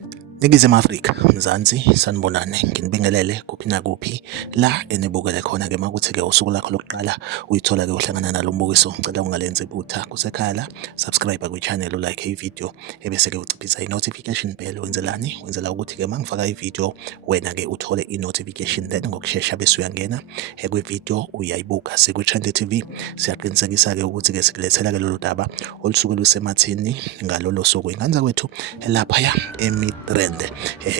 Ningizimu Afrika, Mzansi, sanibonani, nginibingelele kuphi nakuphi la enibukele khona-ke makuthi-ke usuku lakho lokuqala uyithola-ke uhlangana nalo mbukiso, ngicela ungalenzi iphutha kusekhala la, subscribe kwi-channel, ulike ividiyo ebese-ke uciphisa i-notification bell. Wenzelani? Wenzela ukuthi-ke uma ngifaka ividiyo wena-ke uthole i-notification, then ngokushesha bese uyangena kwividiyo uyayibuka. Sikwi-Trend TV siyaqinisekisa-ke ukuthi-ke sikulethela-ke lolu daba olusuke lusemathini ngalolo suku. Ingane zakwethu laphaya Midrand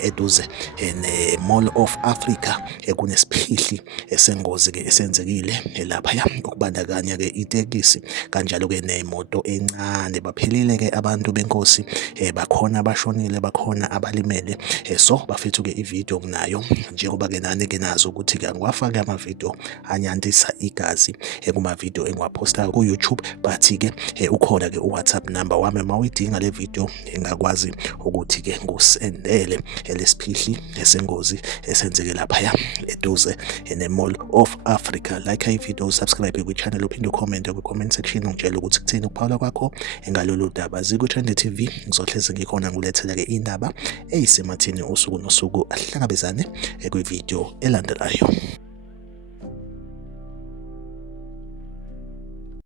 eduze ne-Mall of Africa kunesiphihli esengozi-ke esenzekile laphaya okubandakanya-ke itekisi kanjalo-ke nemoto encane. Baphelile-ke abantu benkosi, bakhona abashonile, bakhona abalimele. So bafethu-ke ividiyo kunayo, njengoba-ke nani-ke nazi ukuthi-ke angiwafaki amavidiyo anyantisa igazi kumavidiyo engiwaphostayo ku-YouTube, but-ke ukhona-ke u-WhatsApp number wami. Uma uyidinga le video engakwazi ukuthi-ke ngusendele lesiphihli esengozi esenzeke laphaya eduze ne-Mall of Africa. Like ividiyo, subscribe kwi-channel, uphinde ucommente kwi-comment section ungitshela ukuthi kuthini ukuphawula kwakho ngalolu daba. Ziku-Trend TV ngizohlezi ngikhona ngulethela-ke indaba eyisemathini usuku nosuku. Ahlangabezane kwividiyo elandelayo.